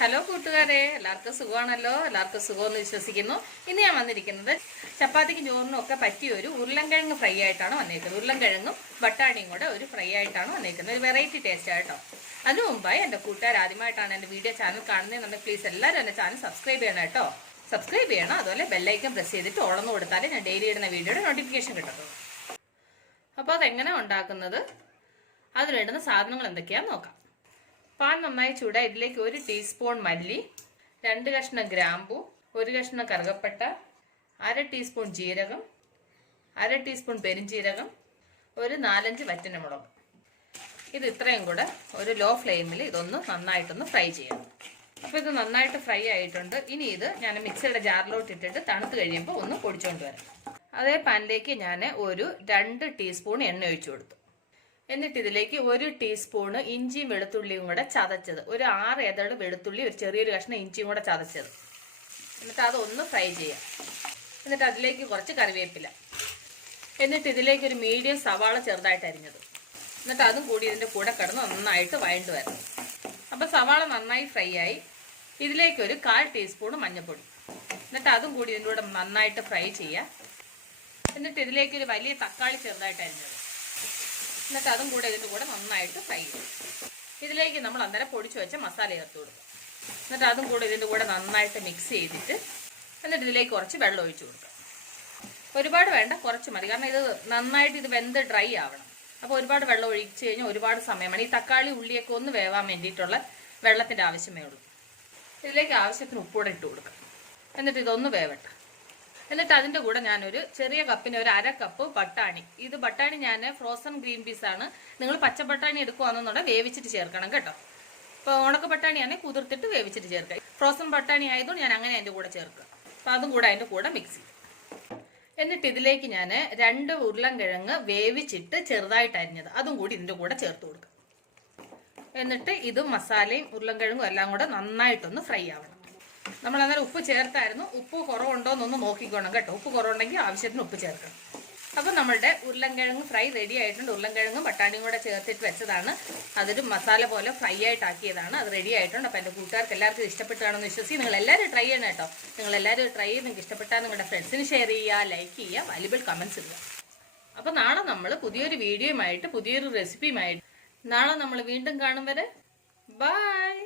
Hello കൂട്ടുകാരെ, എല്ലാവർക്കും സുഖമാണല്ലോ. എല്ലാവർക്കും സുഖമെന്ന് വിശ്വസിക്കുന്നു. ഇന്ന് ഞാൻ വന്നിരിക്കുന്നത് ചപ്പാത്തിക്കും ചോറിനും ഒക്കെ പറ്റിയ ഒരു ഉരുളൻകിഴങ്ങ് ഫ്രൈ ആയിട്ടാണ് വന്നിരിക്കുന്നത്. ഉരുളൻകിഴങ്ങും ബട്ടാണിയും കൂടെ ഒരു ഫ്രൈ ആയിട്ടാണ് വന്നിരിക്കുന്നത്. ഒരു വെറൈറ്റി ടേസ്റ്റ് ആയിട്ടോ. അതിനു മുമ്പായി എൻ്റെ കൂട്ടുകാർ ആദ്യമായിട്ടാണ് എൻ്റെ വീഡിയോ ചാനൽ കാണുന്നതെന്നുണ്ടെങ്കിൽ പ്ലീസ് എല്ലാവരും എൻ്റെ ചാനൽ സബ്സ്ക്രൈബ് ചെയ്യണം കേട്ടോ. സബ്സ്ക്രൈബ് ചെയ്യണം. അതുപോലെ ബെല്ലൈക്കൻ പ്രസ് ചെയ്തിട്ട് ഓളന്ന് കൊടുത്താലേ ഞാൻ ഡെയിലി ഇടുന്ന വീഡിയോയുടെ നോട്ടിഫിക്കേഷൻ കിട്ടുള്ളൂ. അപ്പോൾ അതെങ്ങനെ ഉണ്ടാക്കുന്നത്, അതിന് വേണ്ടുന്ന സാധനങ്ങൾ എന്തൊക്കെയാണെന്ന് നോക്കാം. പാൻ നന്നായി ചൂടായി ഇതിലേക്ക് 1 ടീസ്പൂൺ മല്ലി, 2 കഷ്ണം ഗ്രാമ്പു, 1 കഷ്ണം കറുകപ്പട്ട, 1/2 ടീസ്പൂൺ ജീരകം, 1/2 ടീസ്പൂൺ പെരിഞ്ജീരകം, ഒരു 4-5 വറ്റൽമുളക്. ഇത് ഇത്രയും കൂടെ ഒരു ലോ ഫ്ലെയിമിൽ ഇതൊന്ന് നന്നായിട്ടൊന്ന് ഫ്രൈ ചെയ്യണം. അപ്പോൾ ഇത് നന്നായിട്ട് ഫ്രൈ ആയിട്ടുണ്ട്. ഇനി ഇത് ഞാൻ മിക്സിയുടെ ജാറിലോട്ട് ഇട്ടിട്ട് തണുത്ത് കഴിയുമ്പോൾ ഒന്ന് പൊടിച്ചുകൊണ്ട് വരാം. അതേ പാനിലേക്ക് ഞാൻ ഒരു 2 ടീസ്പൂൺ എണ്ണ ഒഴിച്ചു കൊടുത്തു. എന്നിട്ട് ഇതിലേക്ക് 1 ടീസ്പൂണ് ഇഞ്ചിയും വെളുത്തുള്ളിയും കൂടെ ചതച്ചത്, ഒരു 6 ഏതള് വെളുത്തുള്ളി, ഒരു ചെറിയൊരു കഷ്ണം ഇഞ്ചിയും കൂടെ ചതച്ചത്. എന്നിട്ട് അതൊന്ന് ഫ്രൈ ചെയ്യാം. എന്നിട്ട് അതിലേക്ക് കുറച്ച് കറിവേപ്പില, എന്നിട്ട് ഇതിലേക്ക് ഒരു മീഡിയം സവാള ചെറുതായിട്ട് അരിഞ്ഞത്, എന്നിട്ട് അതും കൂടി ഇതിൻ്റെ കൂടെ കിടന്ന് നന്നായിട്ട് വഴണ്ട് വരണം. അപ്പോൾ സവാള നന്നായി ഫ്രൈ ആയി. ഇതിലേക്ക് ഒരു 1/4 ടീസ്പൂൺ മഞ്ഞൾപ്പൊടി, എന്നിട്ട് അതും കൂടി ഇതിൻ്റെ കൂടെ നന്നായിട്ട് ഫ്രൈ ചെയ്യാം. എന്നിട്ട് ഇതിലേക്ക് ഒരു വലിയ തക്കാളി ചെറുതായിട്ട് അരിഞ്ഞത്, എന്നിട്ട് അതും കൂടെ ഇതിൻ്റെ കൂടെ നന്നായിട്ട് ഫ്രൈ ചെയ്യും. ഇതിലേക്ക് നമ്മൾ അന്നേരം പൊടിച്ചു വെച്ച മസാല ചേർത്ത് കൊടുക്കും. എന്നിട്ട് അതും കൂടെ ഇതിൻ്റെ കൂടെ നന്നായിട്ട് മിക്സ് ചെയ്തിട്ട് എന്നിട്ട് ഇതിലേക്ക് കുറച്ച് വെള്ളം ഒഴിച്ചു കൊടുക്കാം. ഒരുപാട് വേണ്ട, കുറച്ച് മതി. കാരണം ഇത് നന്നായിട്ട് ഇത് വെന്ത് ഡ്രൈ ആവണം. അപ്പോൾ ഒരുപാട് വെള്ളം ഒഴിച്ച് കഴിഞ്ഞാൽ ഒരുപാട് സമയമാണ്. ഈ തക്കാളി ഉള്ളിയൊക്കെ ഒന്ന് വേവാൻ വേണ്ടിയിട്ടുള്ള വെള്ളത്തിൻ്റെ ആവശ്യമേ ഉള്ളൂ. ഇതിലേക്ക് ആവശ്യത്തിന് ഉപ്പൂടെ ഇട്ട് കൊടുക്കാം. എന്നിട്ട് ഇതൊന്ന് വേവട്ടെ. എന്നിട്ട് അതിൻ്റെ കൂടെ ഞാനൊരു ചെറിയ കപ്പിന് ഒരു 1/2 കപ്പ് ബട്ടാണി. ഇത് ബട്ടാണി ഞാൻ ഫ്രോസൺ ഗ്രീൻ പീസ് ആണ്. നിങ്ങൾ പച്ച ബട്ടാണി എടുക്കുകയാണെന്നുണ്ടെങ്കിൽ വേവിച്ചിട്ട് ചേർക്കണം കേട്ടോ. ഇപ്പോൾ ഉണക്ക ബട്ടാണിയാണെങ്കിൽ കുതിർത്തിട്ട് വേവിച്ചിട്ട് ചേർക്കുക. ഫ്രോസൺ ബട്ടാണി ആയതുകൊണ്ട് ഞാൻ അങ്ങനെ അതിൻ്റെ കൂടെ ചേർക്കുക. അപ്പോൾ അതും കൂടെ അതിൻ്റെ കൂടെ മിക്സ് ചെയ്യും. എന്നിട്ട് ഇതിലേക്ക് ഞാൻ 2 ഉരുളൻകിഴങ്ങ് വേവിച്ചിട്ട് ചെറുതായിട്ട് അരിഞ്ഞത് അതും കൂടി ഇതിൻ്റെ കൂടെ ചേർത്ത് കൊടുക്കുക. എന്നിട്ട് ഇത് മസാലയും ഉരുളൻകിഴങ്ങും എല്ലാം കൂടെ നന്നായിട്ടൊന്ന് ഫ്രൈ ആവണം. നമ്മൾ അന്നേരം ഉപ്പ് ചേർത്തായിരുന്നു. ഉപ്പ് കുറവുണ്ടോ എന്നൊന്ന് നോക്കിക്കോണം കേട്ടോ. ഉപ്പ് കുറവുണ്ടെങ്കിൽ ആവശ്യത്തിന് ഉപ്പ് ചേർക്കണം. അപ്പോൾ നമ്മളുടെ ഉരുളൻകിഴങ്ങ് ഫ്രൈ റെഡി ആയിട്ടുണ്ട്. ഉരുളൻകിഴങ്ങും ബട്ടാണിയും കൂടെ ചേർത്തിട്ട് വെച്ചതാണ്. അതൊരു മസാല പോലെ ഫ്രൈ ആയിട്ടാക്കിയതാണ്. അത് റെഡി ആയിട്ടുണ്ട്. അപ്പോൾ എൻ്റെ കൂട്ടുകാർക്ക് എല്ലാവർക്കും ഇഷ്ടപ്പെട്ടാണെന്ന് വിശ്വസിച്ച് നിങ്ങൾ എല്ലാവരും ട്രൈ ചെയ്യണം കേട്ടോ. നിങ്ങൾ എല്ലാവരും ട്രൈ ചെയ്ത് നിങ്ങൾക്ക് ഇഷ്ടപ്പെട്ടാൽ നിങ്ങളുടെ ഫ്രണ്ട്സിന് ഷെയർ ചെയ്യുക, ലൈക്ക് ചെയ്യുക, വാല്യുബിൾ കമൻസ് ഇടുക. അപ്പോൾ നാളെ നമ്മൾ പുതിയൊരു വീഡിയോയുമായിട്ട് പുതിയൊരു റെസിപ്പിയുമായിട്ട് നാളെ നമ്മൾ വീണ്ടും കാണും വരെ ബൈ.